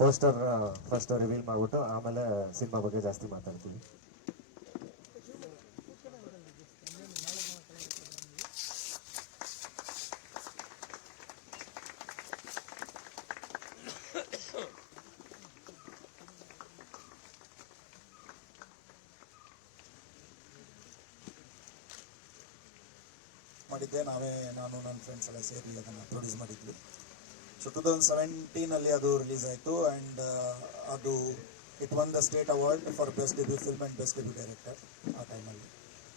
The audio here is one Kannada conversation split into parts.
ಪೋಸ್ಟರ್ ಫಸ್ಟ್ ರಿವೀಲ್ ಮಾಡ್ಬಿಟ್ಟು ಆಮೇಲೆ ಸಿನಿಮಾ ಬಗ್ಗೆ ಜಾಸ್ತಿ ಮಾತಾಡ್ತೀವಿ. ಮಾಡಿದ್ದೆ. ನಾವೇ, ನಾನು, ನನ್ನ ಫ್ರೆಂಡ್ಸ್ ಎಲ್ಲ ಸೇರಿ ಅದನ್ನು ಪ್ರೊಡ್ಯೂಸ್ ಮಾಡಿದ್ವಿ. ಸೊ ಟೂ ತೌಸಂಡ್ ಸೆವೆಂಟೀನಲ್ಲಿ ಅದು ರಿಲೀಸ್ ಆಯಿತು ಆ್ಯಂಡ್ ಅದು it won the state award for best debut film and best debut director ಆ ಟೈಮಲ್ಲಿ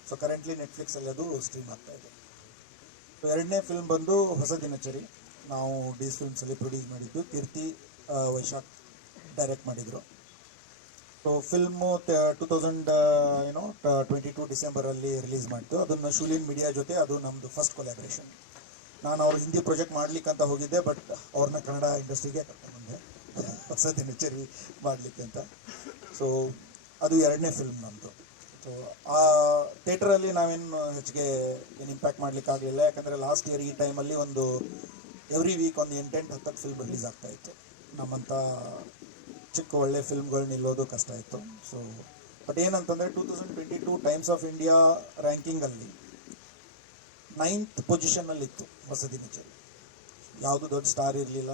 ಸೊ ಕರೆಂಟ್ಲಿ ನೆಟ್ಫ್ಲಿಕ್ಸಲ್ಲಿ ಅದು ಸ್ಟ್ರೀಮ್ ಆಗ್ತಾ ಇದೆ. ಸೊ ಎರಡನೇ ಫಿಲ್ಮ್ ಬಂದು ಹೊಸ ದಿನಚರಿ. ನಾವು ಡಿಸ್ ಫಿಲ್ಮ್ಸಲ್ಲಿ ಪ್ರೊಡ್ಯೂಸ್ ಮಾಡಿದ್ದು. ಕೀರ್ತಿ ವೈಶಾಖ್ ಡೈರೆಕ್ಟ್ ಮಾಡಿದರು. ಸೊ ಫಿಲ್ಮು ಟೂ ತೌಸಂಡ್ ಏನೋ ಟ್ವೆಂಟಿ ಟೂ ಡಿಸೆಂಬರಲ್ಲಿ ರಿಲೀಸ್ ಮಾಡಿತು. ಅದನ್ನು ಶೂಲಿನ್ ಮೀಡಿಯಾ ಜೊತೆ ಅದು ನಮ್ಮದು ಫಸ್ಟ್ ಕೊಲಾಬ್ರೇಷನ್ ನಾನು ಅವ್ರ ಹಿಂದಿ ಪ್ರಾಜೆಕ್ಟ್ ಮಾಡ್ಲಿಕ್ಕೆ ಅಂತ ಹೋಗಿದ್ದೆ ಬಟ್ ಅವ್ರನ್ನ ಕನ್ನಡ ಇಂಡಸ್ಟ್ರಿಗೆ ಕರ್ಕೊಂಡ್ಬಂದೆ ಹೊಸ ದಿನಚರಿ ಮಾಡಲಿಕ್ಕೆ ಅಂತ. ಸೊ ಅದು ಎರಡನೇ ಫಿಲ್ಮ್ ನಮ್ಮದು ಸೊ ಆ ಥಿಯೇಟ್ರಲ್ಲಿ ನಾವೇನು ಹೆಚ್ಚಿಗೆ ಏನು ಇಂಪ್ಯಾಕ್ಟ್ ಮಾಡ್ಲಿಕ್ಕೆ ಆಗಲಿಲ್ಲ ಯಾಕಂದರೆ ಲಾಸ್ಟ್ ಇಯರ್ ಈ ಟೈಮಲ್ಲಿ ಒಂದು ಎವ್ರಿ ವೀಕ್ ಒಂದು ಎಂಟೆಂಟು, ಹತ್ತತ್ತು ಫಿಲ್ಮ್ ರಿಲೀಸ್ ಆಗ್ತಾ ಇತ್ತು. ನಮ್ಮಂಥ ಚಿಕ್ಕ ಒಳ್ಳೆ ಫಿಲ್ಮ್ಗಳು ನಿಲ್ಲೋದು ಕಷ್ಟ ಇತ್ತು. ಸೊ ಬಟ್ ಏನಂತಂದರೆ two thousand twenty two Times of India ರ್ಯಾಂಕಿಂಗಲ್ಲಿ ninth ಪೊಸಿಷನ್ನಲ್ಲಿತ್ತು ಹೊಸ ದಿನಚರಿ. ಯಾವುದು ದೊಡ್ಡ ಸ್ಟಾರ್ ಇರಲಿಲ್ಲ,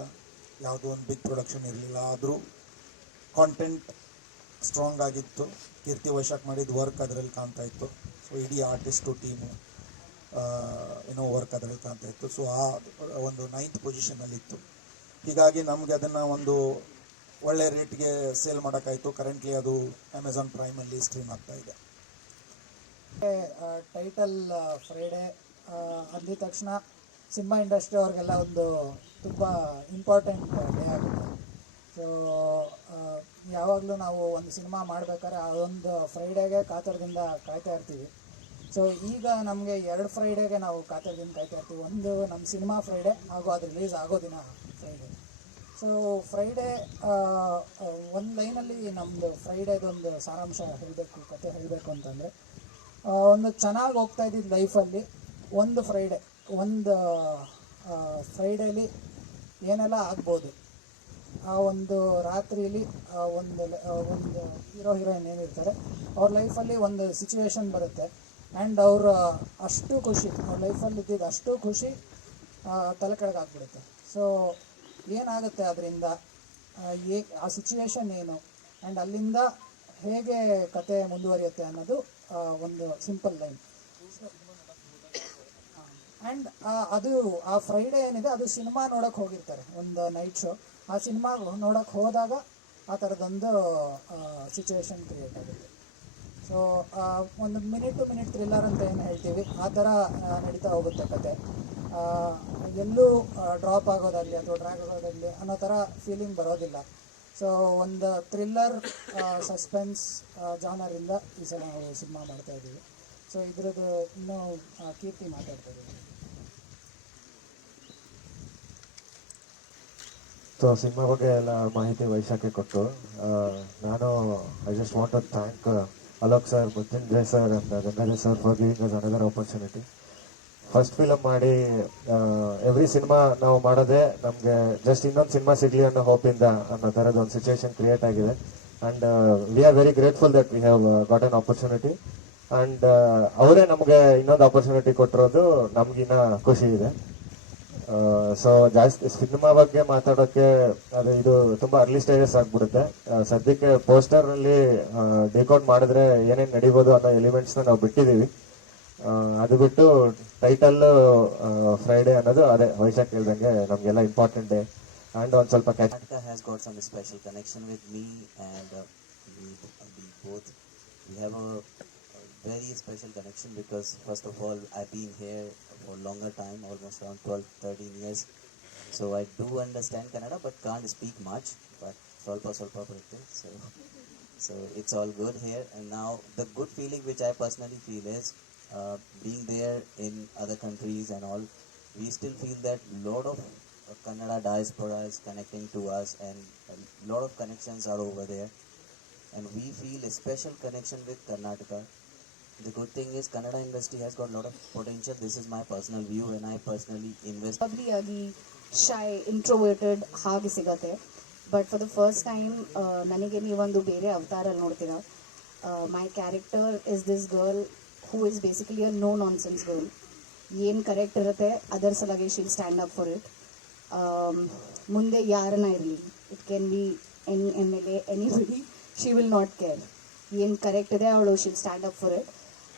ಯಾವುದು ಒಂದು ಬಿಗ್ ಪ್ರೊಡಕ್ಷನ್ ಇರಲಿಲ್ಲ, ಆದರೂ ಕಾಂಟೆಂಟ್ ಸ್ಟ್ರಾಂಗ್ ಆಗಿತ್ತು. ಕೀರ್ತಿ ವೈಶಾಖ್ ಮಾಡಿದ ವರ್ಕ್ ಅದರಲ್ಲಿ ಕಾಣ್ತಾ ಇತ್ತು. ಸೊ ಇಡೀ ಆರ್ಟಿಸ್ಟು ಟೀಮು ಏನೋ ವರ್ಕ್ ಅದರಲ್ಲಿ ಕಾಣ್ತಾ ಇತ್ತು. ಸೊ ಆ ಒಂದು ನೈನ್ತ್ ಪೊಸಿಷನಲ್ಲಿತ್ತು ಹೀಗಾಗಿ ನಮಗೆ ಅದನ್ನು ಒಂದು ಒಳ್ಳೆ ರೇಟ್ಗೆ ಸೇಲ್ ಮಾಡೋಕ್ಕಾಯಿತು. ಕರೆಂಟ್ಲಿ ಅದು ಅಮೆಝಾನ್ ಪ್ರೈಮಲ್ಲಿ ಸ್ಟ್ರೀಮ್ ಆಗ್ತಾ ಇದೆ. ಟೈಟಲ್ ಫ್ರೈಡೆ ಅಂದಿದ ತಕ್ಷಣ ಸಿನಿಮಾ ಇಂಡಸ್ಟ್ರಿ ಅವ್ರಿಗೆಲ್ಲ ಒಂದು ತುಂಬ ಇಂಪಾರ್ಟೆಂಟ್ ಡೇ ಆಗುತ್ತೆ. ಸೊ ಯಾವಾಗಲೂ ನಾವು ಒಂದು ಸಿನಿಮಾ ಮಾಡ್ಬೇಕಾದ್ರೆ ಒಂದು ಫ್ರೈಡೇಗೆ ಕಾತರದಿಂದ ಕಾಯ್ತಾ ಇರ್ತೀವಿ. ಸೊ ಈಗ ನಮಗೆ ಎರಡು ಫ್ರೈಡೇಗೆ ನಾವು ಕಾತರದಿಂದ ಕಾಯ್ತಾ ಇರ್ತೀವಿ. ಒಂದು ನಮ್ಮ ಸಿನಿಮಾ ಫ್ರೈಡೆ ಹಾಗೂ ಅದು ರಿಲೀಸ್ ಆಗೋ ದಿನ ಫ್ರೈಡೆ ಸೊ ಫ್ರೈಡೇ ಒಂದು ಲೈನಲ್ಲಿ ನಮ್ಮದು ಫ್ರೈಡೇದೊಂದು ಸಾರಾಂಶ ಹೇಳಬೇಕು, ಕತೆ ಹೇಳಬೇಕು ಅಂತಂದರೆ ಒಂದು ಚೆನ್ನಾಗಿ ಹೋಗ್ತಾ ಇದ್ದಿದ್ದು ಲೈಫಲ್ಲಿ ಒಂದು ಫ್ರೈಡೇ ಒಂದು ಸೈಡಲ್ಲಿ ಏನೆಲ್ಲ ಆಗ್ಬೋದು. ಆ ಒಂದು ರಾತ್ರಿಯಲ್ಲಿ, ಆ ಒಂದು ಒಂದು ಹೀರೋ, ಹೀರೋಯಿನ್ ಏನಿರ್ತಾರೆ, ಅವ್ರ ಲೈಫಲ್ಲಿ ಒಂದು ಸಿಚುವೇಶನ್ ಬರುತ್ತೆ. ಆ್ಯಂಡ್ ಅವ್ರ ಅಷ್ಟು ಖುಷಿ, ಅವ್ರ ಲೈಫಲ್ಲಿ ಇದ್ದಿದ್ದು ಅಷ್ಟು ಖುಷಿ ತಲೆ ಕೆಳಗೆ ಆಗ್ಬಿಡುತ್ತೆ. ಸೊ ಏನಾಗುತ್ತೆ ಅದರಿಂದ ಏ, ಆ ಸಿಚುವೇಶನ್ ಏನು ಆ್ಯಂಡ್ ಅಲ್ಲಿಂದ ಹೇಗೆ ಕತೆ ಮುಂದುವರಿಯುತ್ತೆ ಅನ್ನೋದು ಒಂದು ಸಿಂಪಲ್ ಲೈನ್ ಆ್ಯಂಡ್ ಅದು, ಆ ಫ್ರೈಡೇ ಏನಿದೆ, ಅದು ಸಿನಿಮಾ ನೋಡೋಕೆ ಹೋಗಿರ್ತಾರೆ, ಒಂದು ನೈಟ್ ಶೋ ಆ ಸಿನಿಮಾ ನೋಡೋಕೆ ಹೋದಾಗ ಆ ಥರದೊಂದು ಸಿಚುವೇಶನ್ ಕ್ರಿಯೇಟ್ ಆಗುತ್ತೆ. ಸೊ ಒಂದು ಮಿನಿಟ್ ಟು ಮಿನಿಟ್ ಥ್ರಿಲ್ಲರ್ ಅಂತ ಏನು ಹೇಳ್ತೀವಿ, ಆ ಥರ ನಡೀತಾ ಹೋಗುತ್ತೆ ಕತೆ. ಎಲ್ಲೂ ಡ್ರಾಪ್ ಆಗೋದಾಗಲಿ ಅಥವಾ ಡ್ರ್ಯಾಗ್ ಆಗೋದಾಗಲಿ ಅನ್ನೋ ಥರ ಫೀಲಿಂಗ್ ಬರೋದಿಲ್ಲ. ಸೊ ಒಂದು ಥ್ರಿಲ್ಲರ್ ಸಸ್ಪೆನ್ಸ್ ಜಾನರಿಂದ ಈ ಸಲ ನಾವು ಸಿನಿಮಾ ಮಾಡ್ತಾ ಇದ್ದೀವಿ ಸೊ ಇದ್ರದ್ದು ಇನ್ನೂ ಕೀರ್ತಿ ಮಾತಾಡ್ತಾ ಇದ್ದೀವಿ ಸೊ ಸಿನಿಮಾ ಬಗ್ಗೆ ಎಲ್ಲ ಮಾಹಿತಿ ವಹಿಸೋಕ್ಕೆ ಕೊಟ್ಟು ನಾನು I just want to thank Alok sir Mrityunjay sir and Gangadhar sir for giving us another opportunity first film ಮಾಡಿ ಎವ್ರಿ ಸಿನಿಮಾ ನಾವು ಮಾಡೋದೇ ನಮಗೆ ಜಸ್ಟ್ ಇನ್ನೊಂದು ಸಿನಿಮಾ ಸಿಗಲಿ ಅನ್ನೋ ಹೋಪಿಂದ ಅನ್ನೋ ಥರದ ಒಂದು ಸಿಚುವೇಶನ್ ಕ್ರಿಯೇಟ್ ಆಗಿದೆ. And we are very grateful that we have got an opportunity and ಅವರೇ ನಮಗೆ ಇನ್ನೊಂದು ಆಪರ್ಚುನಿಟಿ ಕೊಟ್ಟಿರೋದು ನಮಗಿನ್ನ ಖುಷಿ ಇದೆ. ಸೊ ಜಾಸ್ತಿ ಸಿನಿಮಾ ಬಗ್ಗೆ ಮಾತಾಡೋಕ್ಕೆ ಅದು ಇದು ತುಂಬಾ ಅರ್ಲಿ ಸ್ಟೇಜಸ್ ಆಗ್ಬಿಡುತ್ತೆ. ಸದ್ಯಕ್ಕೆ ಪೋಸ್ಟರ್ ಅಲ್ಲಿ ಡಿಕೋಡ್ ಮಾಡಿದ್ರೆ ಏನೇನು ನಡಿಬೋದು ಅನ್ನೋ ಎಲಿಮೆಂಟ್ಸ್ನ ನಾವು ಬಿಟ್ಟಿದೀವಿ ಅದು ಬಿಟ್ಟು ಟೈಟಲ್ ಫ್ರೈಡೇ ಅನ್ನೋದು ಅದೇ ವೈಶಾಖ್ ಹೇಳ್ದಂಗೆ ನಮಗೆಲ್ಲ ಇಂಪಾರ್ಟೆಂಟ್ ಡೇ ಅಂಡ್ ಒಂದ್ ಸ್ವಲ್ಪ ಕ್ಯಾಟ್ Karnataka has got some special connection me and uh, we, we very special connection because first of all I've been here for a longer time almost around 12 13 years So I do understand Kannada, but can't speak much. But ಸ್ವಲ್ಪ ಸ್ವಲ್ಪ ಬರುತ್ತೆ. So so it's all good here. And now the good feeling which I personally feel is uh, being there in other countries and all. We still feel that lot of uh, Kannada diaspora is connecting to us, and a lot of connections are over there. And we feel a special connection with Karnataka. The good thing is Kannada industry has got a lot of potential. This is my personal view, and I personally invest. Probably ಆಗಿ ಶೈ ಇಂಟ್ರೋವರ್ಟೆಡ್ ಹಾಗೆ ಸಿಗತ್ತೆ but for the first time ನನಗೆ ನೀವೊಂದು ಬೇರೆ ಅವತಾರಲ್ಲಿ ನೋಡ್ತೀರಾ my character is this girl who is basically a no nonsense girl ಏನು ಕರೆಕ್ಟ್ ಇರುತ್ತೆ ಅದರ ಸಲಾಗಿ she'll stand up for it ಮುಂದೆ ಯಾರನ್ನ ಇರಲಿ it can be any M L A anybody she will not care ಏನು ಕರೆಕ್ಟ್ ಇದೆ ಅವಳು she'll stand up for it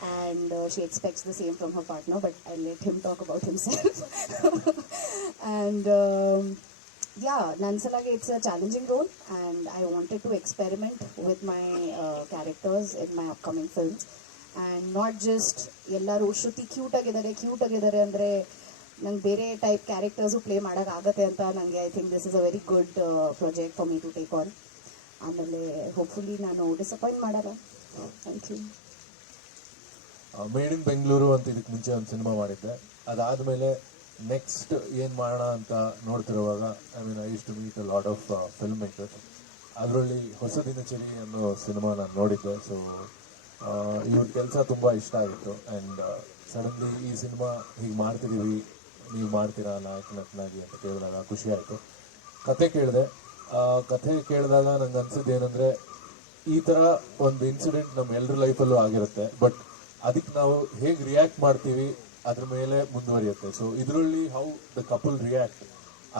and uh, she expects the same from her partner, but I let him talk about himself. and um, yeah, Nansalaga, it's a challenging role, and I wanted to experiment with my uh, characters in my upcoming films. And not just ಎಲ್ಲರೂ ಶ್ರುತಿ ಕ್ಯೂಟ್ ಆಗಿದ್ದಾರೆ ಕ್ಯೂಟ್ ಆಗಿದ್ದಾರೆ ಅಂದರೆ ನಂಗೆ ಬೇರೆ ಟೈಪ್ ಕ್ಯಾರೆಕ್ಟರ್ಸು ಪ್ಲೇ ಮಾಡೋಕ್ಕಾಗತ್ತೆ ಅಂತ ನನಗೆ I think this is a very good project for me to take on ಆಮೇಲೆ ಹೋಪ್ಫುಲಿ ನಾನು ಡಿಸಪಾಯಿಂಟ್ ಮಾಡಲ್ಲ thank you made in Bengaluru ಅಂತ ಇದಕ್ಕೆ ಮುಂಚೆ ಒಂದು ಸಿನಿಮಾ ಮಾಡಿದ್ದೆ. ಅದಾದಮೇಲೆ ನೆಕ್ಸ್ಟ್ ಏನು ಮಾಡೋಣ ಅಂತ ನೋಡ್ತಿರುವಾಗ I mean I use to meet a lot of film makers ಅದರಲ್ಲಿ ಹೊಸ ದಿನಚರಿ ಅನ್ನೋ ಸಿನಿಮಾ ನಾನು ನೋಡಿದ್ದೆ. ಸೊ ಇವ್ರ ಕೆಲಸ ತುಂಬ ಇಷ್ಟ ಆಗಿತ್ತು. ಆ್ಯಂಡ್ ಸಡನ್ಲಿ ಈ ಸಿನಿಮಾ ಹೀಗೆ ಮಾಡ್ತಿದ್ದೀವಿ ನೀವು ಮಾಡ್ತೀರಾ ನಾಯಕ ನಟನಾಗಿ ಅಂತ ಕೇಳಿದಾಗ ಖುಷಿ ಆಯಿತು. ಕತೆ ಕೇಳಿದೆ. ಕಥೆ ಕೇಳಿದಾಗ ನಂಗೆ ಅನ್ಸಿದ್ದು ಏನಂದರೆ, ಈ ಥರ ಒಂದು ಇನ್ಸಿಡೆಂಟ್ ನಮ್ಮ ಎಲ್ಲರ ಲೈಫಲ್ಲೂ ಆಗಿರುತ್ತೆ. ಬಟ್ ಅದಕ್ಕೆ ನಾವು ಹೇಗೆ ರಿಯಾಕ್ಟ್ ಮಾಡ್ತೀವಿ ಅದ್ರ ಮೇಲೆ ಮುಂದುವರಿಯುತ್ತೆ. ಸೊ ಇದರಲ್ಲಿ ಹೌ ದ ಕಪಲ್ ರಿಯಾಕ್ಟ್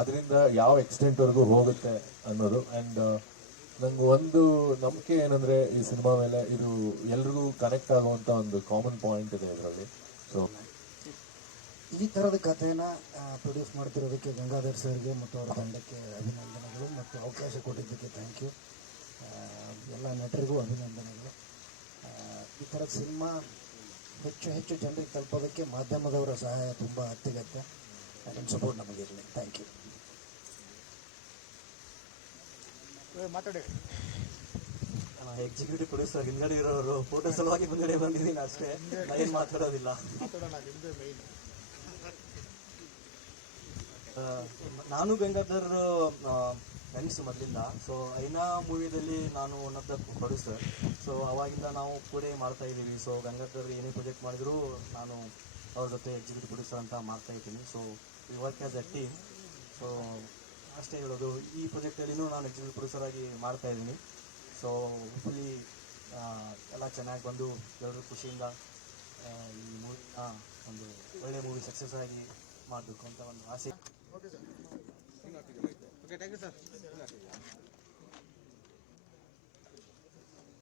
ಅದರಿಂದ ಯಾವ ಎಕ್ಸ್ಟೆಂಟ್ವರೆಗೂ ಹೋಗುತ್ತೆ ಅನ್ನೋದು. ಆ್ಯಂಡ್ ನಂಗೆ ಒಂದು ನಂಬಿಕೆ ಏನಂದರೆ ಈ ಸಿನಿಮಾ ಮೇಲೆ ಇದು ಎಲ್ರಿಗೂ ಕನೆಕ್ಟ್ ಆಗುವಂಥ ಒಂದು ಕಾಮನ್ ಪಾಯಿಂಟ್ ಇದೆ ಇದರಲ್ಲಿ. ಸೊ ಈ ಥರದ ಕಥೆನ ಪ್ರೊಡ್ಯೂಸ್ ಮಾಡ್ತಿರೋದಕ್ಕೆ ಗಂಗಾಧರ್ ಸರ್ಗೆ ಮತ್ತು ಅವರ ತಂಡಕ್ಕೆ ಅಭಿನಂದನೆಗಳು ಮತ್ತು ಅವಕಾಶ ಕೊಟ್ಟಿದ್ದಕ್ಕೆ ಥ್ಯಾಂಕ್ ಯು ಎಲ್ಲ ನಟರಿಗೂ ಅಭಿನಂದನೆಗಳು. ಈ ಥರದ ಸಿನಿಮಾ ಹೆಚ್ಚು ಹೆಚ್ಚು ಜನರಿಗೆ ತಲುಪೋದಕ್ಕೆ ಮಾಧ್ಯಮದವರ ಸಹಾಯ ತುಂಬ ಅತ್ಯಗತ್ಯ. ನಿಮ್ಮ ಸಪೋರ್ಟ್ ನಮಗಿರಲಿ ಥ್ಯಾಂಕ್ ಯು ಮಾತಾಡಿ. ಎಕ್ಸಿಕ್ಯೂಟಿವ್ ಪ್ರೊಡ್ಯೂಸರ್ ಹಿಂದ್ಗಡೆ ಇರೋರು ಫೋಟೋ ಸಲುವಾಗಿ ಮುಂದಡೆ ಬಂದಿದ್ದೀನಿ ಅಷ್ಟೇ? ಏನು ಮಾತಾಡೋದಿಲ್ಲ. ನಾನು ಗಂಗಾಧರ್ ಫ್ರೆಂಡ್ಸ್ ಮೊದಲಿಂದ. ಸೊ ಐನಾ ಮೂವಿದಲ್ಲಿ ನಾನು one of the producer so ಅವಾಗಿಂದ ನಾವು ಕೂಡ ಮಾಡ್ತಾ ಇದ್ದೀವಿ? ಸೊ ಗಂಗಾಧರ್ ಏನೇ ಪ್ರೊಜೆಕ್ಟ್ ಮಾಡಿದ್ರು ನಾನು ಅವ್ರ ಜೊತೆ ಎಕ್ಸಿಕ್ಯೂಟಿವ್ ಪ್ರೊಡ್ಯೂಸರ್ ಅಂತ ಮಾಡ್ತಾ ಇದ್ದೀನಿ. So we work team so ಅಷ್ಟೇ ಹೇಳೋದು. ಈ ಪ್ರೊಜೆಕ್ಟಲ್ಲಿನೂ ನಾನು ಎಕ್ಸಿಕ್ಯೂಟಿವ್ ಪ್ರೊಡ್ಯೂಸರ್ ಆಗಿ ಮಾಡ್ತಾ ಇದ್ದೀನಿ. ಸೊ ಫುಲ್ಲಿ ಎಲ್ಲ ಚೆನ್ನಾಗಿ ಬಂದು ಎಲ್ಲರೂ ಖುಷಿಯಿಂದ ಈ ಮೂವಿನ ಒಂದು ಒಳ್ಳೆ ಮೂವಿ ಸಕ್ಸಸ್ ಆಗಿ ಮಾಡಬೇಕು ಅಂತ ಒಂದು ಆಸೆ. बेटा के